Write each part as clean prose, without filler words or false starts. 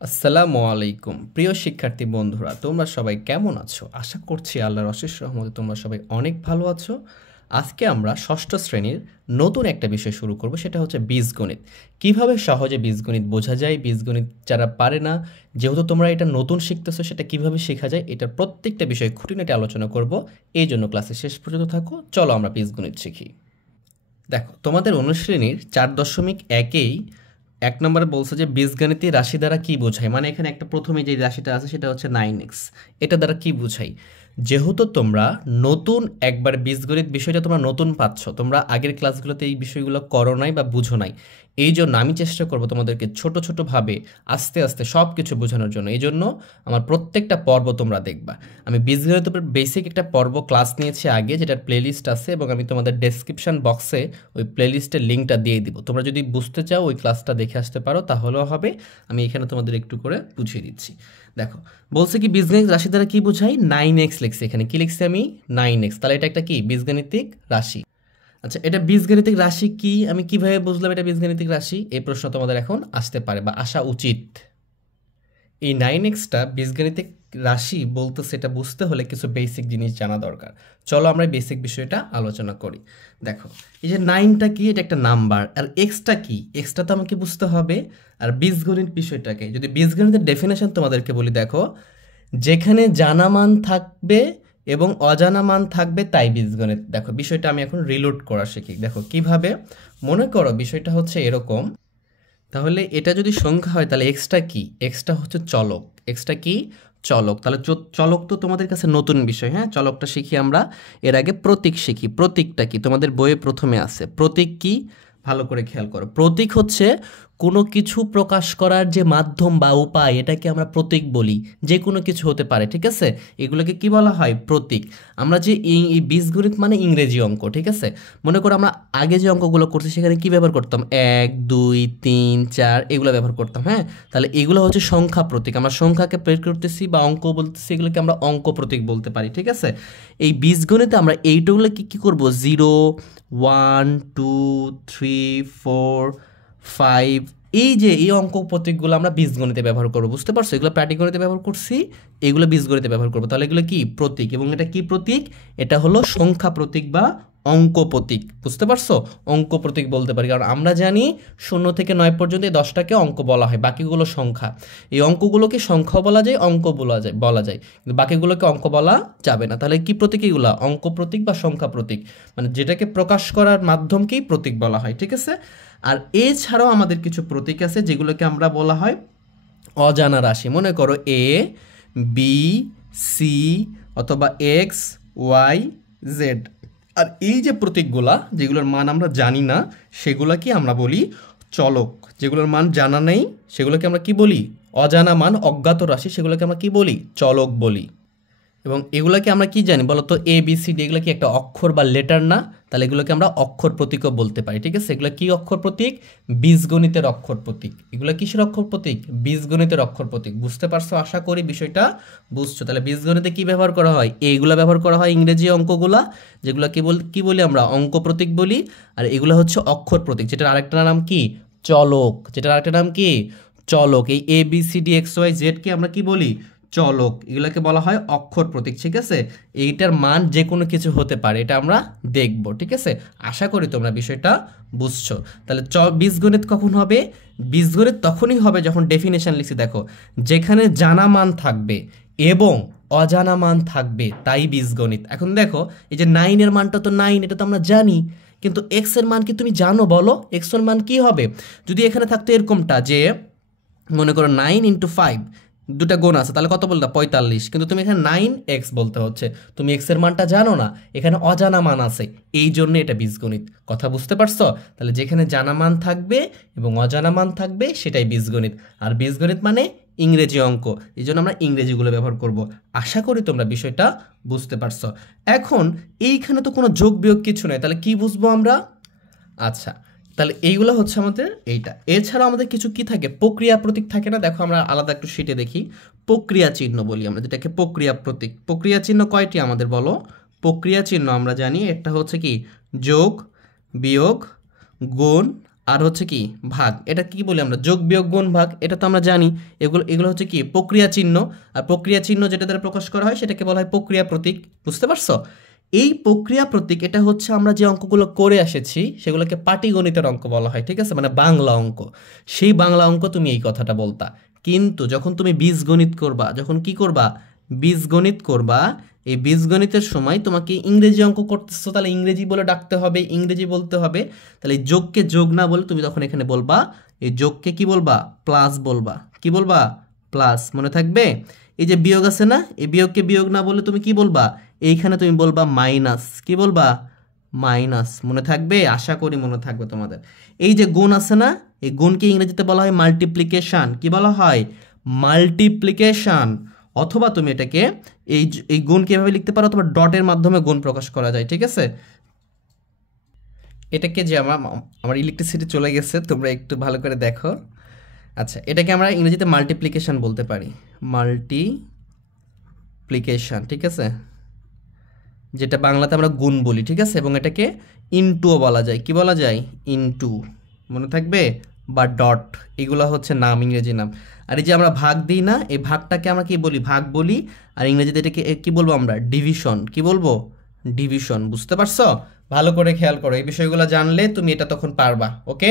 আসসালামু আলাইকুম প্রিয় শিক্ষার্থী বন্ধুরা, তোমরা সবাই কেমন আছো? আশা করছি আল্লাহর অশেষ রহমতে তোমরা সবাই অনেক ভালো আছো। আজকে আমরা ষষ্ঠ শ্রেণীর নতুন একটা বিষয় শুরু করব, সেটা হচ্ছে বীজগণিত। কিভাবে সহজে বীজগণিত বোঝা যায়, বীজগণিত যারা পারে না, যেহেতু তোমরা এটা নতুন শিখতেছো, সেটা কিভাবে শেখা যায়, এটার প্রত্যেকটা বিষয় খুঁটিনাটি আলোচনা করব। এই জন্য ক্লাসে শেষ পর্যন্ত থাকো। চলো আমরা বীজগণিত শিখি। দেখো, তোমাদের অনুশ্রেণীর 4.1-এই 1 নম্বরে বলছে যে বীজগণিতীয় রাশি দ্বারা কি বোঝায়। মানে এখানে একটা প্রথমে যে রাশিটা আছে সেটা হচ্ছে 9x। এটা দ্বারা কি বোঝায়? যেহেতু তোমরা নতুন একবার বীজগণিত বিষয়টা তোমরা নতুন পাচ্ছ, তোমরা আগের ক্লাসগুলোতে এই বিষয়গুলো করো নাই বা বুঝো নাই, এই জন্য আমি চেষ্টা করব তোমাদেরকে ছোট ছোটোভাবে আস্তে আস্তে সব কিছু বোঝানোর জন্য। এই জন্য আমার প্রত্যেকটা পর্ব তোমরা দেখবা। আমি বীজগণিতের উপর বেসিক একটা পর্ব ক্লাস নিয়েছি আগে, যেটার প্লেলিস্ট আছে, এবং আমি তোমাদের ডেসক্রিপশন বক্সে ওই প্লেলিস্টের লিঙ্কটা দিয়ে দিব। তোমরা যদি বুঝতে চাও ওই ক্লাসটা দেখে আসতে পারো, তাহলেও হবে। আমি এখানে তোমাদের একটু করে বুঝিয়ে দিচ্ছি। দেখো, বলছে কি বীজগণিত রাশি দ্বারা কি বোঝাই? 9x লিখছি। এখানে কি লিখছি আমি? 9x। তাহলে এটা একটা কি বীজগণিতিক রাশি। আচ্ছা, এটা বীজগণিতিক রাশি কি, আমি কিভাবে বুঝলাম এটা বীজগণিতিক রাশি? এই প্রশ্ন তোমাদের এখন আসতে পারে বা আসা উচিত। এই 9x-টা বীজগণিতিক রাশি বলতে সেটা বুঝতে হলে কিছু বেসিক জিনিস জানা দরকার। চলো আমরা বেসিক বিষয়টা আলোচনা করি। দেখো, এই যে 9টা কি, এটা একটা নাম্বার, আর এক্সটা কি, এক্সটা তো আমাকে বুঝতে হবে। আর বীজগণিত বিষয়টাকে যদি বীজগণিতের ডেফিনেশন তোমাদেরকে বলি, দেখো, যেখানে জানা মান থাকবে এবং অজানা মান থাকবে তাই বীজগণিত। দেখো, বিষয়টা আমি এখন রিলোড করা শিখি। দেখো কিভাবে, মনে করো বিষয়টা হচ্ছে এরকম। তাহলে এটা যদি সংখ্যা হয় তাহলে এক্সটা কি? এক্সটা হচ্ছে চলক। এক্সটা কি? চলক। তাহলে চলক তো তোমাদের কাছে নতুন বিষয়। হ্যাঁ, চলকটা শিখি আমরা। এর আগে প্রতীক শিখি। প্রতীকটা কি? তোমাদের বইয়ে প্রথমে আছে। প্রতীক কি? ভালো করে খেয়াল করো। প্রতীক হচ্ছে কোনো কিছু প্রকাশ করার যে মাধ্যম বা উপায়, এটাকে আমরা প্রতীক বলি। যে কোনো কিছু হতে পারে, ঠিক আছে? এগুলোকে কি বলা হয়? প্রতীক। আমরা যে এই বীজগণিত মানে ইংরেজি অঙ্ক, ঠিক আছে? মনে করো আমরা আগে যে অঙ্কগুলো করছি সেখানে কি ব্যবহার করতাম? 1 2 3 4 এগুলো ব্যবহার করতাম। হ্যাঁ, তাহলে এগুলো হচ্ছে সংখ্যা প্রতীক। আমরা সংখ্যাকে বের করতেছি বা অঙ্ক বলতেছি, এগুলোকে আমরা অঙ্ক প্রতীক বলতে পারি, ঠিক আছে? এই বীজগণিতে আমরা এইটাগুলোকে কি করব? 0 1 2 3 4 5, এই যে এই অঙ্ক প্রতীকগুলো আমরা বীজগণিতে ব্যবহার করবো। বুঝতে পারছো? এগুলো পাটিগণিতে ব্যবহার করছি, এগুলো বীজগণিতে ব্যবহার করবো। তাহলে এগুলো কি? প্রতীক। এবং এটা কি প্রতীক? এটা হলো সংখ্যা প্রতীক বা অঙ্ক প্রতীক। বুঝতে পারছো? অঙ্ক প্রতীক বলতে পারি, কারণ আমরা জানি 0 থেকে 9 পর্যন্ত এই 10টাকে অঙ্ক বলা হয়, বাকিগুলো সংখ্যা। এই অঙ্কগুলোকে সংখ্যা বলা যায়, অঙ্ক বলা যায়, কিন্তু বাকিগুলোকে অঙ্ক বলা যাবে না। তাহলে কি প্রতীক এগুলা? অঙ্ক প্রতীক বা সংখ্যা প্রতীক। মানে যেটাকে প্রকাশ করার মাধ্যমকেই প্রতীক বলা হয়, ঠিক আছে? আর এছাড়াও আমাদের কিছু প্রতীক আছে যেগুলোকে আমরা বলা হয় অজানা রাশি। মনে করো এ, বি, সি অথবা এক্স, ওয়াই, জেড। আর এই যে প্রতীকগুলা, যেগুলোর মান আমরা জানি না, সেগুলোকে আমরা বলি চলক। যেগুলোর মান জানা নেই সেগুলোকে আমরা কি বলি? অজানা মান, অজ্ঞাত রাশি, সেগুলোকে আমরা কি বলি? চলক বলি। এবং এগুলোকে আমরা কি জানি বলো তো? এ বি সি ডি, এগুলো কি একটা অক্ষর বা লেটার না? তাহলে এগুলোকে আমরা অক্ষর প্রতীকও বলতে পারি, ঠিক আছে? এগুলো কি অক্ষর প্রতীক? বীজগণিতের অক্ষর প্রতীক। এগুলো কিসের অক্ষর প্রতীক? বীজগণিতের অক্ষর প্রতীক। বুঝতে পারছো? আশা করি বিষয়টা বুঝছো। তাহলে বীজগণিতে কি ব্যবহার করা হয়? এইগুলো ব্যবহার করা হয় ইংরেজি অঙ্কগুলা, যেগুলো কি বলি আমরা? অঙ্ক প্রতীক বলি। আর এগুলো হচ্ছে অক্ষর প্রতীক, যেটার আরেকটা নাম কি? চলক। যেটার আরেকটা নাম কি? চলক। এই A B C D X Y Z কে আমরা কি বলি? চলক। এগুলোকে বলা হয় অক্ষর প্রতীক, ঠিক আছে? এইটার মান যে কোনো কিছু হতে পারে, এটা আমরা দেখব, ঠিক আছে? আশা করি তোমরা বিষয়টা বুঝছো। তাহলে বীজগণিত কখন হবে? বীজগণিত তখনই হবে যখন ডেফিনেশন লিখছি। দেখো, যেখানে জানা মান থাকবে এবং অজানা মান থাকবে তাই বীজগণিত। এখন দেখো, এই যে 9 এর মানটা তো 9, এটা তো আমরা জানি, কিন্তু এক্স এর মান কি তুমি জানো? বলো, এক্স এর মান কি হবে? যদি এখানে থাকতো এরকমটা যে মনে করো 9 × 5, দুটা গুণ আছে, তাহলে কত বলতো? 45। কিন্তু তুমি এখানে 9x বলতে হচ্ছে, তুমি x এর মানটা জানো না, এখানে অজানা মান আছে, এই জন্য এটা বীজগণিত। কথা বুঝতে পারছো? তাহলে যেখানে জানা মান থাকবে এবং অজানা মান থাকবে সেটাই বীজগণিত। আর বীজগণিত মানে ইংরেজি অঙ্ক, এই জন্য আমরা ইংরেজিগুলো ব্যবহার করব। আশা করি তোমরা বিষয়টা বুঝতে পারছো। এখন এইখানে তো কোনো যোগ বিয়োগ কিছু নেই, তাহলে কি বুঝবো আমরা? আচ্ছা, তাহলে এইগুলো হচ্ছে আমাদের এইটা। এছাড়া আমাদের কিছু কি থাকে? প্রক্রিয়া প্রতীক থাকে না? দেখো, আমরা আলাদা একটু শিটে দেখি। প্রক্রিয়া চিহ্ন বলি আমরা, যেটাকে প্রক্রিয়া প্রতীক। প্রক্রিয়া চিহ্ন কয়টি আমাদের বলো? প্রক্রিয়া চিহ্ন আমরা জানি একটা হচ্ছে কি? যোগ, বিয়োগ, গুণ আর হচ্ছে কি ভাগ, এটা কি বলি আমরা, যোগ বিয়োগ গুণ ভাগ, এটা তো আমরা জানি। এগুলো এগুলো হচ্ছে কি প্রক্রিয়া চিহ্ন, আর প্রক্রিয়া চিহ্ন যেটা দ্বারা প্রকাশ করা হয় সেটাকে বলা হয় প্রক্রিয়া প্রতীক। বুঝতে পারছো? এই প্রক্রিয়া প্রতীক এটা হচ্ছে আমরা যে অঙ্কগুলো করে এসেছি সেগুলোকে পাটিগণিতের অঙ্ক বলা হয়, ঠিক আছে, মানে বাংলা অঙ্ক। সেই বাংলা অঙ্ক তুমি এই কথাটা বলতা, কিন্তু যখন তুমি বীজগণিত করবা, যখন কি করবা, বীজগণিত করবা, এই বীজগণিতের সময় তোমাকে ইংরেজি অঙ্ক করতেছো, তাহলে ইংরেজি বলে ডাকতে হবে, ইংরেজি বলতে হবে। তাহলে এই যোগকে যোগ না বলে তুমি তখন এখানে বলবা, এই যোগকে কি বলবা, প্লাস বলবা। কি বলবা? প্লাস। মনে থাকবে? এই যে বিয়োগ আছে না, এই বিয়োগকে বিয়োগ না বলে তুমি কি বলবা, এইখানে তুমি বলবা মাইনাস। কি বলবা? মাইনাস। মনে থাকবে? আশা করি মনে থাকবে তোমাদের। এই যে গুণ আছে না, এই গুণকে ইংরেজিতে বলা হয় মাল্টিপ্লিকেশন। কি বলা হয়? মাল্টিপ্লিকেশন। অথবা তুমি এটাকে এই গুণকে এভাবে লিখতে পারো, অথবা ডটের মাধ্যমে গুণ প্রকাশ করা যায়, ঠিক আছে। এটাকে যে আমার ইলেকট্রিসিটি চলে গেছে, তোমরা একটু ভালো করে দেখো। আচ্ছা, এটাকে আমরা ইংরেজিতে মাল্টিপ্লিকেশন বলতে পারি, মাল্টিপ্লিকেশন, ঠিক আছে, যেটা বাংলাতে আমরা গুণ বলি, ঠিক আছে। এবং এটাকে ইনটুও বলা যায়। কি বলা যায়? ইনটু। মনে থাকবে? বা ডট, এগুলো হচ্ছে নাম, ইংরেজি নাম। আর এই যে আমরা ভাগ দিই না, এই ভাগটাকে আমরা কি বলি? ভাগ বলি। আর ইংরেজিতে এটাকে কি বলবো আমরা? ডিভিশন। কি বলবো? ডিভিশন। বুঝতে পারছো? ভালো করে খেয়াল করো, এই বিষয়গুলো জানলে তুমি এটা তখন পারবা। ওকে,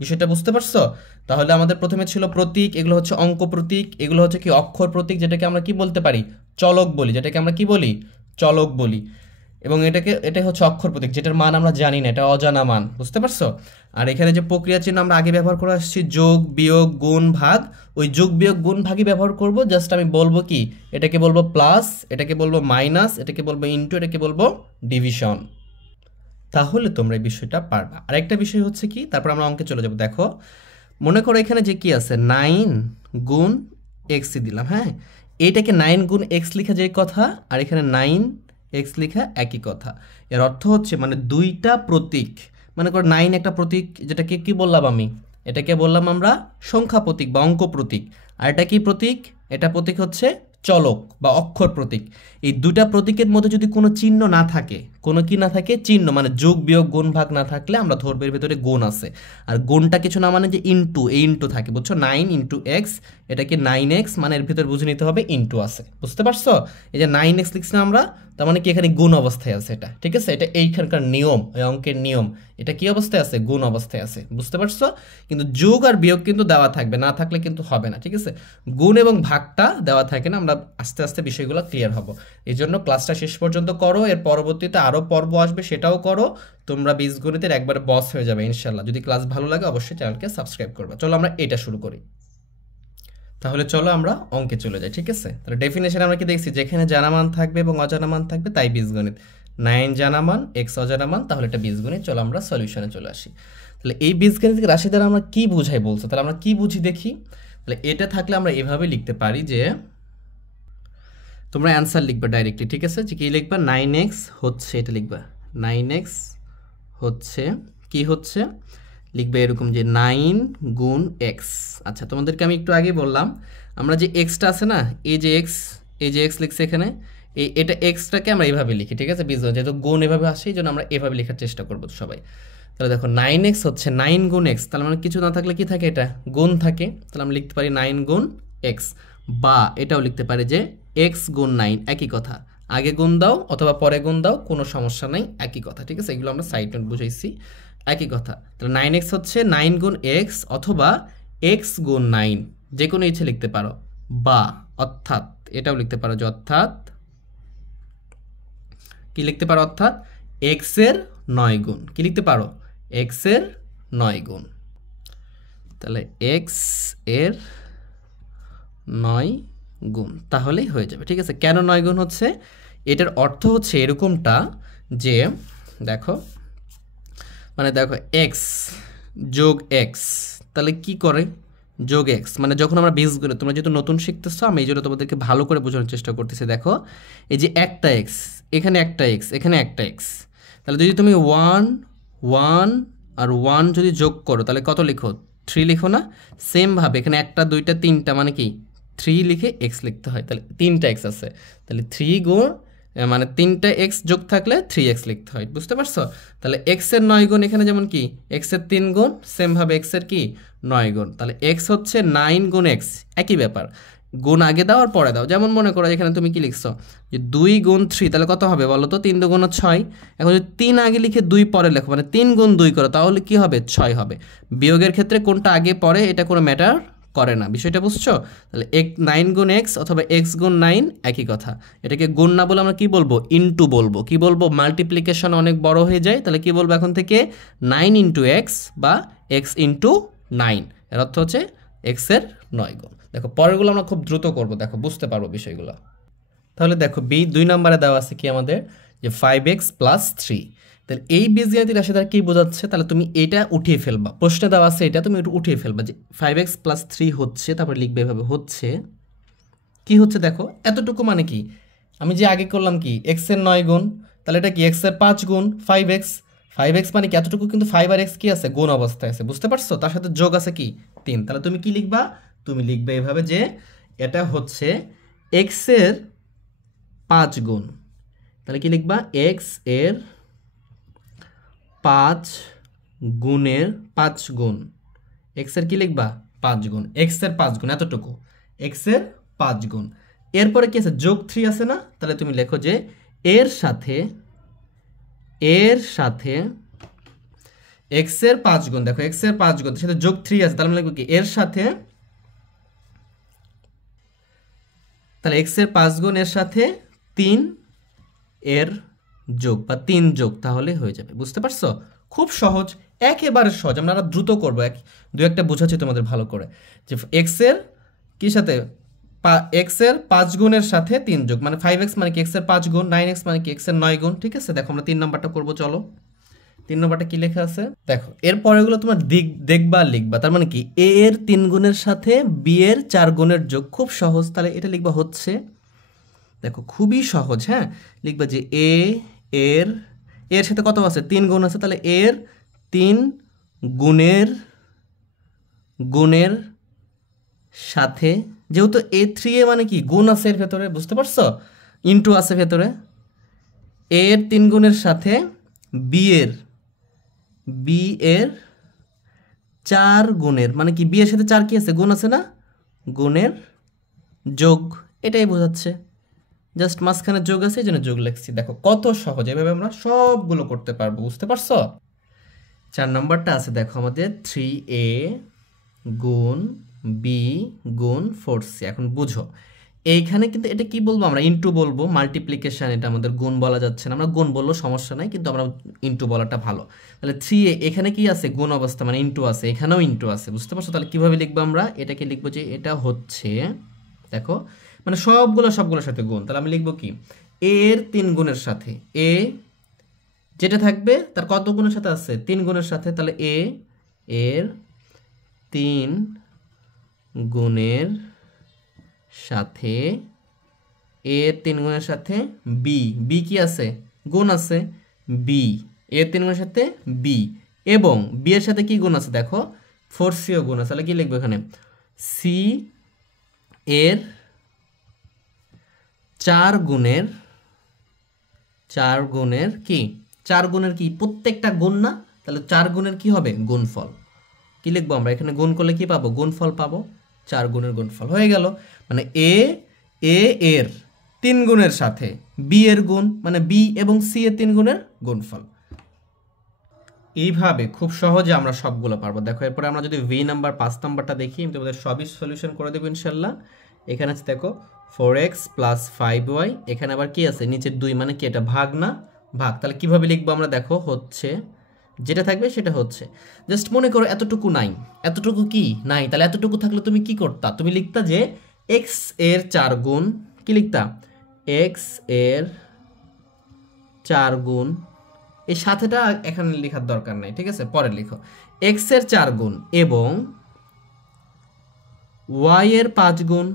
বিষয়টা বুঝতে পারছো? তাহলে আমাদের প্রথমে ছিল প্রতীক, এগুলো হচ্ছে অঙ্ক প্রতীক, এগুলো হচ্ছে কি অক্ষর প্রতীক, যেটাকে আমরা কি বলতে পারি? চলক বলি, যেটাকে আমরা কি বলি? চলক বলি। এবং এটাই হচ্ছে অক্ষর প্রতীক, যেটার মান আমরা জানি না, এটা অজানা মান। বুঝতে পারছো? আর এখানে যে প্রক্রিয়া চিহ্ন আমরা আগে ব্যবহার করে আসছি, যোগ বিয়োগ গুণ ভাগ, ওই যোগ বিয়োগ গুণ ভাগই ব্যবহার করব। জাস্ট আমি বলবো কি, এটাকে বলবো প্লাস, এটাকে বলবো মাইনাস, এটাকে বলবো ইনটু, এটাকে বলবো ডিভিশন। তাহলে তোমরা এই বিষয়টা পারবা। আরেকটা বিষয় হচ্ছে কি, তারপর আমরা অঙ্কে চলে যাব। দেখো, মনে করো এখানে যে কি আছে, 9 গুণ এক্সই দিলাম, হ্যাঁ। এইটাকে 9 গুণ এক্স লেখা যায় কথা, আর এখানে 9 এক্স লেখা একই কথা। এর অর্থ হচ্ছে মানে দুইটা প্রতীক, মনে করো 9 একটা প্রতীক, যেটাকে কি বললাম আমি, এটাকে বললাম আমরা সংখ্যা প্রতীক বা অঙ্ক প্রতীক। আর এটা কি প্রতীক? এটা প্রতীক হচ্ছে চলক বা অক্ষর প্রতীক। এই দুটা প্রতীকের মধ্যে যদি কোনো চিহ্ন না থাকে, কোনো কি না থাকে, চিহ্ন, মানে যোগ বিয়োগ গুণ ভাগ না থাকলে আমরা ধরবো এর ভেতরে গুণ আছে। আর গুণটা কিছু না মানে যে ইনটু, এই ইনটু থাকে, বুঝছো? 9 ইনটু এক্স, এটাকে 9x, মানে এর ভিতরে বুঝে নিতে হবে ইনটু আছে। বুঝতে পারছো? এই যে 9x লিখছি না আমরা, তার মানে কি এখানে গুণ অবস্থায় আছে এটা, ঠিক আছে। এটা এইখানকার নিয়ম, এই অঙ্কের নিয়ম। এটা কি অবস্থায় আছে? গুণ অবস্থায় আছে। বুঝতে পারছো? কিন্তু যোগ আর বিয়োগ কিন্তু দেওয়া থাকবে, না থাকলে কিন্তু হবে না, ঠিক আছে। গুণ এবং ভাগটা দেওয়া থাকে না। আমরা আস্তে আস্তে বিষয়গুলো ক্লিয়ার হব। এই জন্য ক্লাসটা শেষ পর্যন্ত করো, এর পরবর্তীতে আরও পর্ব আসবে, সেটাও করো। তোমরা বীজগণিতের একবারে বস হয়ে যাবে ইনশাল্লাহ। যদি ক্লাস ভালো লাগে অবশ্যই চ্যানেলকে সাবস্ক্রাইব করবে। চলো আমরা এটা শুরু করি। তাহলে চলো আমরা অঙ্কে চলে যাই, ঠিক আছে। তাহলে ডেফিনেশন আমরা কি দেখছি, যেখানে জানা মান থাকবে এবং অজানা মান থাকবে তাই বীজগণিত। 9 জানা মান, এক্স অজানা মান, তাহলে এটা বীজগণিত। চলো আমরা সলিউশনে চলে আসি। তাহলে এই বীজগণিতিক রাশি দ্বারা আমরা কি বুঝাই বলছো, তাহলে আমরা কি বুঝি দেখি। তাহলে এটা থাকলে আমরা এভাবে লিখতে পারি যে, তোমরা অ্যান্সার লিখবা ডাইরেক্টলি, ঠিক আছে। যে কি লিখবা, 9x হচ্ছে, এটা লিখবা 9x হচ্ছে কি হচ্ছে, লিখবে এরকম যে 9 গুণ এক্স। আচ্ছা, তোমাদেরকে আমি একটু আগে বললাম, আমরা যে এক্সটা আছে না, এই যে এক্স, এই যে এক্স লিখছে এখানে, এটা এক্সটাকে আমরা এইভাবে লিখি, ঠিক আছে। বীজগণিত যেহেতু গুণ এভাবে আসে, এই জন্য আমরা এভাবে লেখার চেষ্টা করবো সবাই। তাহলে দেখো 9x হচ্ছে 9 গুণ এক্স, তাহলে মানে কিছু না থাকলে কি থাকে, এটা গুণ থাকে। তাহলে আমরা লিখতে পারি 9 গুণ এক্স, বা এটাও লিখতে পারি যে এক্স গুণ 9, একই কথা। আগে গুণ দাও অথবা পরে গুণ দাও, কোনো সমস্যা নাই, একই কথা, ঠিক আছে। এগুলো আমরা সাইড নোট বুঝাইছি, একই কথা। তাহলে 9x হচ্ছে 9 গুণ এক্স, অথবা এক্স গুণ 9, যে কোনো ইচ্ছে লিখতে পারো, বা অর্থাৎ এটাও লিখতে পারো যে অর্থাৎ, কি লিখতে পারো, অর্থাৎ এক্স এর 9 গুণ। কি লিখতে পারো? এক্স এর 9 গুণ। তাহলে এক্স এর 9 গুণ, তাহলেই হয়ে যাবে, ঠিক আছে। কেন 9 গুণ হচ্ছে? এটার অর্থ হচ্ছে এরকমটা যে, দেখো, মানে দেখো এক্স যোগ এক্স, তাহলে কি করে যোগ এক্স, মানে যখন আমরা বীজগণিত, তোমরা যেহেতু নতুন শিখতেছো, আমি এই জন্য তোমাদেরকে ভালো করে বোঝানোর চেষ্টা করতেছি। দেখো, এই যে একটা এক্স, এখানে একটা এক্স, এখানে একটা এক্স, তাহলে যদি তুমি 1 1 আর 1 যদি যোগ করো, তাহলে কত লিখো? 3 লিখো না? সেমভাবে এখানে একটা, দুইটা, তিনটা, মানে কি 3 লিখে এক্স লিখতে হয়। তাহলে 3টা এক্স আছে, তাহলে 3 গুণ মানে 3টা এক্স যোগ থাকলে 3x লিখতে হয়, বুঝতে পারছো? তাহলে এক্স এর 9 গুণ এখানে যেমন কি এক্স এর 3 গুণ, সেমভাবে এক্স এর কি 9 গুণ, তাহলে এক্স হচ্ছে 9 গুণ এক্স, একই ব্যাপার, গুণ আগে দাও আর পরে দাও। যেমন মনে করো এখানে তুমি কি লিখছো যে 2 গুণ 3, তাহলে কত হবে বলো তো? 3 দুগুণ 6। এখন যদি 3 আগে লিখে 2 পরে লেখো, মানে 3 গুণ 2 করো, তাহলে কি হবে? 6 হবে। বিয়োগের ক্ষেত্রে কোনটা আগে পরে এটা কোনো ম্যাটার করে না, বিষয়টা বুঝছো? তাহলে 9 গুণ এক্স অথবা এক্স গুণ 9 একই কথা। এটাকে গুণ না বলে আমরা কি বলবো? ইনটু বলবো। কি বলবো? মাল্টিপ্লিকেশন অনেক বড় হয়ে যায়, তাহলে কি বলবো এখন থেকে? 9 ইন্টু এক্স বা এক্স ইন্টু 9, এর অর্থ হচ্ছে এক্স এর 9 গুণ। দেখো পরেরগুলো আমরা খুব দ্রুত করব, দেখো বুঝতে পারবো বিষয়গুলো। তাহলে দেখো বি 2 নম্বরে দেওয়া আছে কি আমাদের, যে 5x প্লাস 3। তাহলে এই বীজগণিত রাশি দ্বারা কি বোঝাচ্ছে? তাহলে তুমি এটা উঠিয়ে ফেলবা, প্রশ্নে দেওয়া আছে এটা তুমি একটু উঠিয়ে ফেলবা, যে 5x প্লাস 3 হচ্ছে, তারপর লিখবে এভাবে, হচ্ছে কি হচ্ছে দেখো, এতটুকু মানে কি? আমি যে আগে করলাম কি x এর 9 গুণ, তাহলে এটা কি x এর 5 গুণ 5x। 5x মানে কি এতটুকু, কিন্তু 5 আর x কি আছে? গুণ অবস্থায় আছে, বুঝতে পারছো? তার সাথে যোগ আছে কি 3। তাহলে তুমি কি লিখবা? তুমি লিখবে এভাবে যে এটা হচ্ছে x এর 5 গুণ। তাহলে কি লিখবা? x এর 5 গুণের 5 গুণ, x এর কি লিখবা? 5 গুণ, x এর 5 গুণ এতটুকু, x এর 5 গুণ। এরপরে কি আছে? যোগ 3 আছে না? তাহলে তুমি লেখো যে এর সাথে x এর 5 গুণ, দেখো x এর 5 গুণ, তার সাথে যোগ 3 আছে, তাহলে আমি লিখবো কি এর সাথে, তাহলে x এর 5 গুণ এর সাথে 3 এর যোগ বা 3 যোগ, তাহলে হয়ে যাবে, বুঝতে পারছো? খুব সহজ, একেবারে সহজ। আমরা দ্রুত করবো, দু একটা বোঝাচ্ছি তোমাদের ভালো করে, যে x এর কি সাথে x এর 5 গুণের সাথে 3 যোগ, মানে 5x মানে কি x এর 5 গুণ, 9x মানে কি x এর 9 গুণ, ঠিক আছে? দেখো আমরা 3 নাম্বারটা করবো, চলো 3 নাম্বারটা কি লেখা আছে দেখো। এর পরেগুলো তোমার দেখবা লিখবা, তার মানে কি a এর 3 গুণের সাথে b এর 4 গুণের যোগ, খুব সহজ। তাহলে এটা লিখবা হচ্ছে, দেখো খুবই সহজ, হ্যাঁ, লিখবা যে এর সাথে কত আছে? 3 গুণ আছে, তাহলে এর 3 গুণের সাথে, যেহেতু a3 মানে কি গুণ আছে এর ভেতরে, বুঝতে পারছো? ইনটু আছে ভেতরে, এর 3 গুণের সাথে b এর 4 গুণের, মানে কি b এর সাথে 4 কি আছে? গুণ আছে না? গুণের যোগ, এটাই বোঝাচ্ছে। জাস্ট মাঝখানে যোগ আছে, এই জন্য যোগ লিখছি। দেখো কত সহজ, এভাবে আমরা সবগুলো করতে পারবো, বুঝতে পারছো? 4 নম্বরটা আছে দেখো আমাদের 3a গুণ b গুণ 4c। এখন বুঝো এইখানে কিন্তু এটা কি বলবো আমরা? ইনটু বলবো, মাল্টিপ্লিকেশন, এটা আমাদের গুণ বলা যাচ্ছে না, আমরা গুণ বললেও সমস্যা নাই, কিন্তু আমরা ইনটু বলাটা ভালো। তাহলে 3a এখানে কি আছে? গুণ অবস্থা, মানে ইনটু আছে, এখানেও ইনটু আছে, বুঝতে পারছো? তাহলে কিভাবে লিখবো আমরা? এটাকে লিখবো যে এটা হচ্ছে, দেখো মানে সবগুলোর সাথে গুণ, তাহলে আমি লিখবো কি এর 3 গুণের সাথে, এ যেটা থাকবে তার কত গুণের সাথে আছে? 3 গুণের সাথে, তাহলে এ এর 3 গুণের সাথে, এর 3 গুণের সাথে বি কি আছে? গুণ আছে, বি এর 3 গুণের সাথে বি, এবং বি এর সাথে কি গুণ আছে? দেখো 4c ও গুণ আছে, তাহলে কি লিখবো এখানে? সি এর 4 গুণের কি 4 গুণের কি প্রত্যেকটা গুণ না, তাহলে 4 গুণের কি হবে? গুণফল। কি লিখবো আমরা এখানে? গুণ করলে কি পাবো? গুণফল পাবো, 4 গুণের গুণফল হয়ে গেল। মানে এ এর 3 গুণের সাথে বি এর গুণ, মানে বি এবং সি এর 3 গুণের গুণফল। এইভাবে খুব সহজে আমরা সবগুলো পারবো। দেখো এরপরে আমরা যদি ভি নাম্বার 5 নাম্বারটা দেখি, আমি তোমাদের সবই সলিউশন করে দেবো ইনশাল্লাহ। এখানে আছে দেখো 4x প্লাস 5y, এখানে আবার কি আছে? নিচের 2, মানে কি এটা ভাগ না? ভাগ। তাহলে কিভাবে লিখবো আমরা? দেখো হচ্ছে, যেটা থাকবে সেটা হচ্ছে, জাস্ট মনে করো এতটুকু নাই, এতটুকু কি নাই, তাহলে এতটুকু থাকলে তুমি কি করতা? তুমি লিখতা যে x এর 4 গুণ, কি লিখতা? x এর 4 গুণ, এই সাথেটা এখানে লেখার দরকার নাই, ঠিক আছে, পরে লিখো। x এর 4 গুণ এবং y এর 5 গুণ,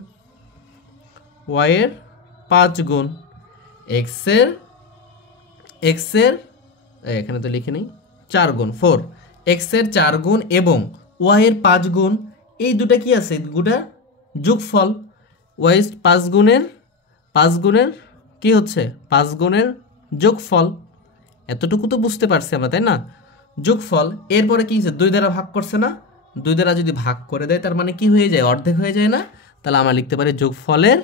y এর 5 গুণ, x এর এখানে তো লিখে নেই, 4 গুণ 4, x এর 4 গুণ এবং y এর 5 গুণ, এই দুটা কি আছে? দুটা যোগফল। y এর 5 গুণের কি হচ্ছে 5 গুণের যোগফল। এতটুকু তো বুঝতে পারছি আমরা, তাই না? যোগফল। এরপরে কি হচ্ছে 2 দ্বারা ভাগ করছে না, 2 দ্বারা যদি ভাগ করে দেয় তার মানে কি হয়ে যায়, অর্ধেক হয়ে যায় না? তাহলে আমরা লিখতে পারি যোগফলের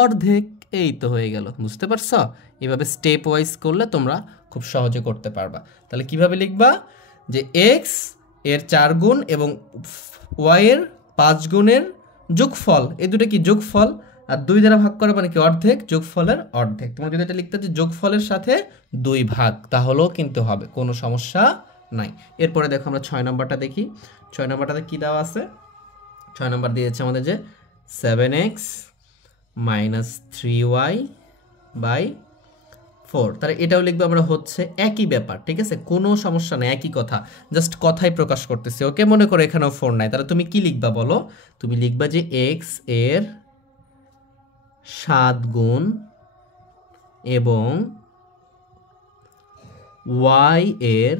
অর্ধেক। এই তো হয়ে গেল, বুঝতে পারছো? এইভাবে স্টেপ ওয়াইজ করলে তোমরা খুব সহজে করতে পারবা। তাহলে কিভাবে লিখবা, যে এক্স এর 4 গুণ এবং ওয়াই এর 5 গুণের যোগফল, এই দুটো কি যোগফল, আর 2 দ্বারা ভাগ করা মানে কি অর্ধেক, যোগফলের অর্ধেক। তোমার যদি এটা লিখতে যে যোগফলের সাথে 2 ভাগ, তাহলেও কিন্তু হবে, কোনো সমস্যা নাই। এরপরে দেখো আমরা 6 নম্বরটা দেখি। 6 নম্বরটাতে কি দেওয়া আছে? 6 নম্বর দিয়েছে আমাদের যে 7x মাইনাস 3y বাই 4। তাহলে এটাও লিখবো আমরা হচ্ছে একই ব্যাপার, ঠিক আছে, কোনো সমস্যা নেই, একই কথা, জাস্ট কথাই প্রকাশ করতেছি। ওকে, মনে করো এখানেও 4 নাই, তাহলে তুমি কি লিখবা বলো? তুমি লিখবা যে x এর 7 গুণ এবং y এর,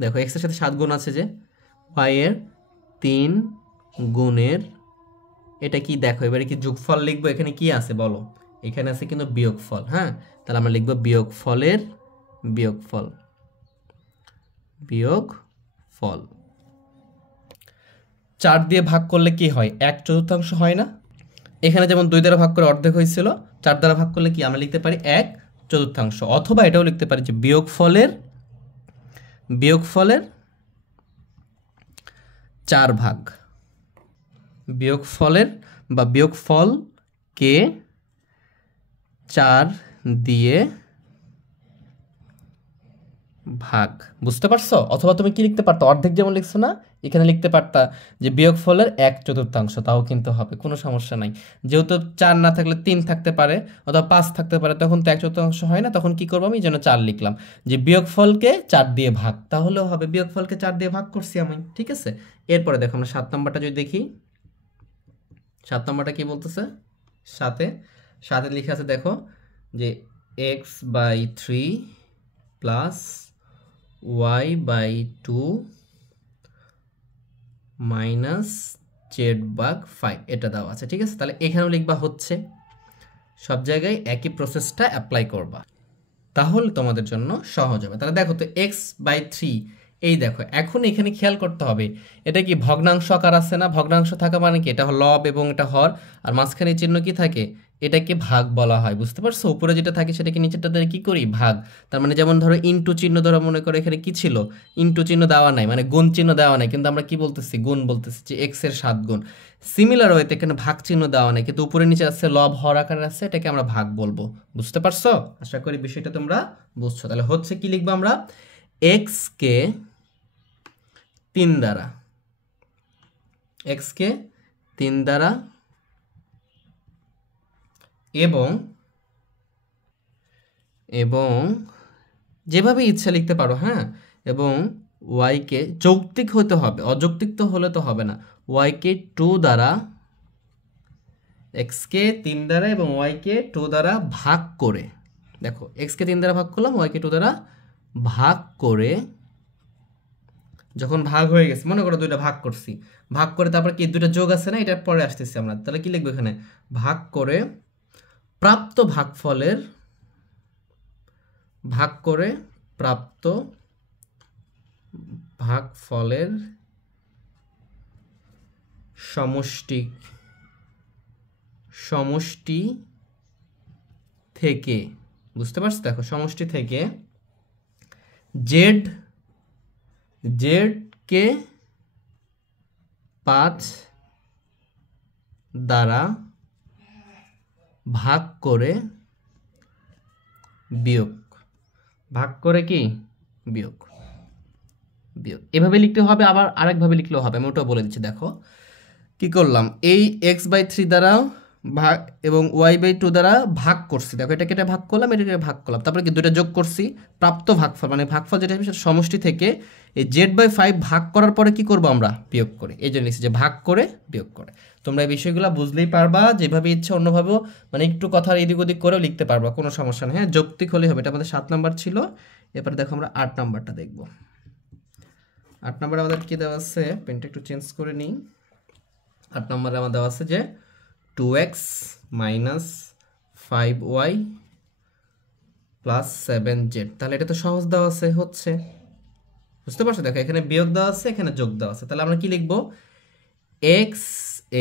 দেখো x এর সাথে 7 গুণ আছে, যে y এর 3 গুণের, এটা কি দেখো, এবারে কি যোগফল লিখবো? এখানে কি আছে বলো? এখানে আছে কিন্তু বিয়োগফল। হ্যাঁ, তাহলে আমরা লিখবো বিয়োগফলের বিয়োগফল, বিয়োগফল। 4 দিয়ে ভাগ করলে কি হয়, 1/4 হয় না? এখানে যেমন 2 দ্বারা ভাগ করে অর্ধেক হয়েছিল, 4 দ্বারা ভাগ করলে কি আমরা লিখতে পারি 1/4। অথবা এটাও লিখতে পারি যে বিয়োগফলের 4 ভাগ, বিয়োগফলের বা বিয়োগফলকে 4 দিয়ে ভাগ। বুঝতে পারছো? অথবা তুমি কি লিখতে পারতো, অর্ধেক যেমন লিখছো না, এখানে লিখতে পারতা যে বিয়োগফলের 1/4, তাও কিন্তু হবে, কোনো সমস্যা নাই। যেহেতু 4 না থাকলে 3 থাকতে পারে অথবা 5 থাকতে পারে, তখন তো 1/4 হয় না, তখন কি করবো, আমি যেন 4 লিখলাম, যে বিয়োগফলকে 4 দিয়ে ভাগ, তাহলেও হবে। বিয়োগফলকে 4 দিয়ে ভাগ করছি আমি, ঠিক আছে। এরপরে দেখো আমরা 7 নম্বরটা যদি দেখি, 7 নম্বরটা কি বলতেছে? সাথে লিখে আছে দেখো, যে x/3 plus y/2 minus z/5, এটা দেওয়া আছে, ঠিক আছে। তাহলে এখানেও লিখবা হচ্ছে, সব জায়গায় একই প্রসেসটা অ্যাপ্লাই করবা, তাহলে তোমাদের জন্য সহজ হবে। তাহলে দেখো তো x/3, এই দেখো এখন এখানে খেয়াল করতে হবে, এটা কি ভগ্নাংশ আকার আছে না? ভগ্নাংশ থাকা মানে কি, এটা লব এবং এটা হর, আর মাঝখানে চিহ্ন কি থাকে, এটাকে ভাগ বলা হয়। বুঝতে পারছো? উপরে যেটা থাকে সেটাকে নিচেরটাতে কি করি, ভাগ। তার মানে যেমন ধরো ইনটু চিহ্ন, ধরো মনে করো এখানে কি ছিল, ইনটু চিহ্ন দেওয়া নাই, মানে গুণ চিহ্ন দেওয়া নাই, কিন্তু আমরা কি বলতেছি, গুণ বলতেছি, যে x এর 7 গুণ। সিমিলার ওয়েতে এখানে ভাগ চিহ্ন দেওয়া নাই, কিন্তু উপরে নিচে আছে লব হর আকার আছে, এটাকে আমরা ভাগ বলবো। বুঝতে পারছো? আশা করি বিষয়টা তোমরা বুঝছো। তাহলে হচ্ছে কি লিখবো আমরা, x কে 3 দ্বারা, x কে 3 দ্বারা এবং যেভাবে ইচ্ছা লিখতে পারো, হ্যাঁ, এবং y কে যৌক্তিক হতে হবে, অযৌক্তিক তো হলে তো হবে না। y কে 2 দ্বারা, x কে 3 দ্বারা এবং y কে 2 দ্বারা ভাগ করে, দেখো x কে 3 দ্বারা ভাগ করলাম, y কে 2 দ্বারা ভাগ করে, যখন ভাগ হয়ে গেছে, মনে করো 2টা ভাগ করছি, ভাগ করে তারপর কি 2টা যোগ আছে না, এটার পরে আসতেছি আমরা, তাহলে কি লিখবো এখানে, ভাগ করে প্রাপ্ত ভাগফলের, ভাগ করে প্রাপ্ত ভাগফলের সমষ্টি থেকে, বুঝতে পারছো? দেখো সমষ্টি থেকে জেড কে 5 দ্বারা ভাগ করে বিয়োগ, ভাগ করে কি বিয়োগ, এভাবে লিখতে হবে, আবার আরেকভাবে লিখলেও হবে, আমি ওটাও বলে দিচ্ছি। দেখো কি করলাম, এই x/3 দ্বারা ভাগ এবং y/2 দ্বারা ভাগ করছি, দেখো এটাকে এটা ভাগ করলাম, এটাকে ভাগ করলাম, তারপরে কি 2টা যোগ করছি, প্রাপ্ত ভাগফল, মানে ভাগফল যেটা হবে সেটা সমষ্টি থেকে এই z/5 ভাগ করার পরে কি করব আমরা, বিয়োগ করে। এই জন্য লিখছি যে ভাগ করে বিয়োগ করে। তোমরা এই বিষয়গুলো বুঝলেই পারবা, যেভাবে ইচ্ছা অন্যভাবেও, মানে একটু কথার এদিক ওদিক করেও লিখতে পারবা, কোনো সমস্যা নেই। হ্যাঁ, যৌক্তিক হলেই হবে। এটা আমাদের 7 নম্বর ছিল। এরপরে দেখো আমরা 8 নম্বরটা দেখব। 8 নম্বরে আমাদের কি দেওয়া আছে, পেনটা একটু চেঞ্জ করে নিই। 8 নম্বরে আমাদের দেওয়া আছে যে 2x minus 5y plus 7z। তাহলে এটা তো সহজ দেওয়া আছে, হচ্ছে, বুঝতে পারছো? দেখো এখানে বিয়োগ দেওয়া আছে, এখানে যোগ দেওয়া আছে। তাহলে আমরা কি লিখব? x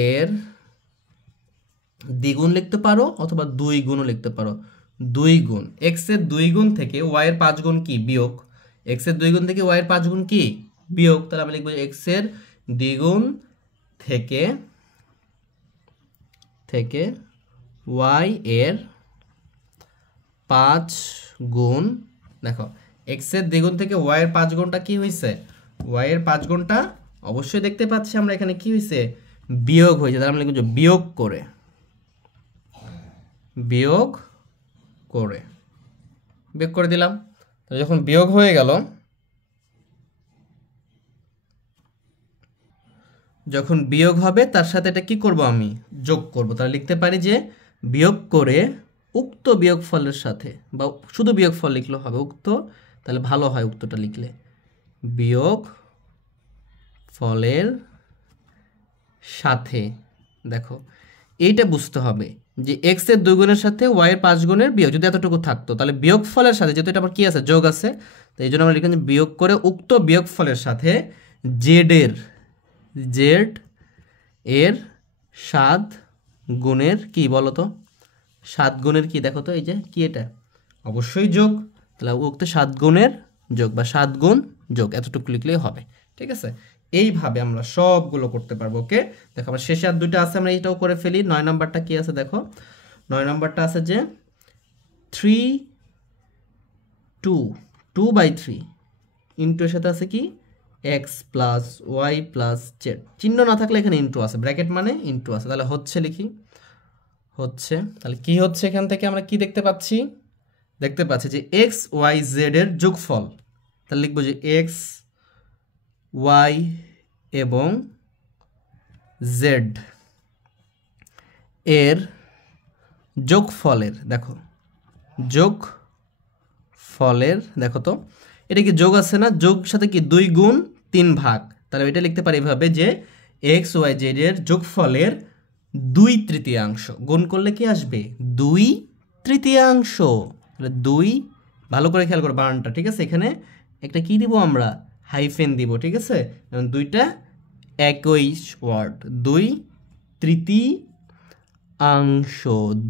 এর দ্বিগুণ লিখতে পারো অথবা 2 গুণও লিখতে পারো। 2 গুণ x এর 2 গুণ থেকে y এর 5 গুণ কি? বিয়োগ। x এর 2 গুণ থেকে y এর 5 গুণ কি? বিয়োগ। তাহলে আমরা লিখব x এর দ্বিগুণ থেকে y এর 5 গুণ। দেখো x এর দ্বিগুণ থেকে y এর 5 গুণটা কি হয়েছে? y এর 5 গুণটা অবশ্যই দেখতে পাচ্ছি আমরা এখানে কি হয়েছে? বিয়োগ হয়েছে। তাহলে আমরা লিখব বিয়োগ করে, বিয়োগ করে দিলাম। তাহলে যখন বিয়োগ হয়ে গেল, যখন বিয়োগ হবে তার সাথে এটা কি করব? আমি যোগ করব। তাহলে লিখতে পারি যে বিয়োগ করে উক্ত বিয়োগফলের সাথে, বা শুধু বিয়োগফল লিখলেও হবে, উক্ত, তাহলে ভালো হয় উক্তটা লিখলে, বিয়োগ ফলের সাথে। দেখো এইটা বুঝতে হবে যে x এর 2 গুণের সাথে y এর 5 গুণের বিয়োগ, যদি এতটুকু থাকতো তাহলে বিয়োগ ফলের সাথে, যেহেতু এটা আবার কি আছে? যোগ আছে, তো এই জন্য আমরা লিখলাম বিয়োগ করে উক্ত বিয়োগ ফলের সাথে z এর 7 গুণের কি বলো তো? 7 গুণের কি? দেখো তো এই যে কি, এটা অবশ্যই যোগ। তাহলে উক্ত 7 গুণের যোগ বা 7 গুণ যোগ, এতটুকু লিখলেই হবে। ঠিক আছে, এইভাবে আমরা সবগুলো করতে পারবো। ওকে, দেখো আমরা শেষে আর দুইটা আছে, আমরা এইটাও করে ফেলি। 9 নাম্বারটা কি আছে? দেখো 9 নাম্বারটা আছে যে 2/3 ইন্টু এর সাথে আছে কি? x plus Y plus Z. চিহ্ন না থাকলে এখানে ইন্টু আছে, ব্র্যাকেট মানে ইন্টু আছে। তাহলে হচ্ছে লিখি, হচ্ছে। তাহলে কি হচ্ছে? এখান থেকে আমরা কি দেখতে পাচ্ছি? দেখতে পাচ্ছি যে x y z এর যোগফল। তাহলে লিখবো যে x y এবং z এর যোগফলের, দেখো যোগফলের, দেখো তো এটা কি যোগ আছে না? যোগ সাথে কি 2 গুণ 3 ভাগ। তাহলে এটা লিখতে পারি এভাবে যে x y z এর যোগফলের 2/3 গুণ করলে কি আসবে? 2/3। তাহলে 2, ভালো করে খেয়াল করো বানানটা, ঠিক আছে? এখানে একটা কি দিব আমরা? হাইফেন দিব, ঠিক আছে? কারণ দুইটা একই ওয়ার্ড। 2/3,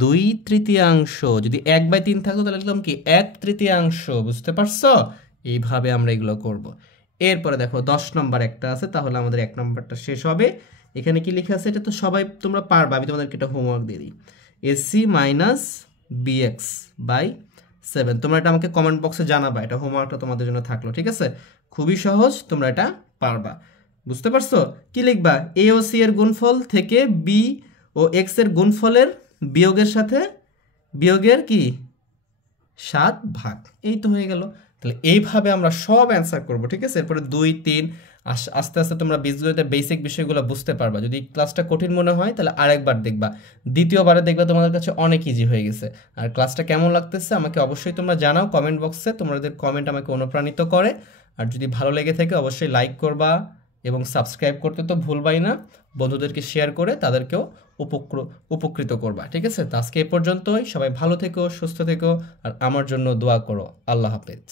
2/3। যদি 1/3 থাকতো তাহলে লিখলাম কি? 1/3। বুঝতে পারছো? এইভাবে আমরা এগুলো করব। এরপরে দেখো 10 নম্বর একটা আছে, তাহলে আমাদের 1 নম্বরটা শেষ হবে। এখানে কি লেখা আছে? এটা তো সবাই তোমরা পারবা, আমি তোমাদেরকে এটা হোমওয়ার্ক দিয়ে দিই। AC minus BX by 7। তোমরা এটা আমাকে কমেন্ট বক্সে জানাবা, এটা হোমওয়ার্কটা তোমাদের জন্য থাকলো, ঠিক আছে? খুবই সহজ, তোমরা এটা পারবা। বুঝতে পারছো? কি লিখবা? A ও C এর গুণফল থেকে B ও X এর গুণফলের বিয়োগের সাথে বিয়োগের কি? 7 ভাগ। এই তো হয়ে গেল। তাহলে এইভাবে আমরা সব অ্যান্সার করব, ঠিক আছে? এরপরে 2, 3 আস্তে আস্তে তোমরা বীজগণিতের বেসিক বিষয়গুলো বুঝতে পারবা। যদি ক্লাসটা কঠিন মনে হয় তাহলে আরেকবার দেখবা, দ্বিতীয়বারে দেখবা তোমাদের কাছে অনেক ইজি হয়ে গেছে। আর ক্লাসটা কেমন লাগতেছে আমাকে অবশ্যই তোমরা জানাও কমেন্ট বক্সে, তোমাদের কমেন্ট আমাকে অনুপ্রাণিত করে। আর যদি ভালো লেগে থাকে অবশ্যই লাইক করবা এবং সাবস্ক্রাইব করতে তো ভুলবাই না। বন্ধুদেরকে শেয়ার করে তাদেরকেও উপকৃত করবা, ঠিক আছে? তো আজকে এ পর্যন্তই। সবাই ভালো থেকো, সুস্থ থেকো, আর আমার জন্য দোয়া করো। আল্লাহ হাফেজ।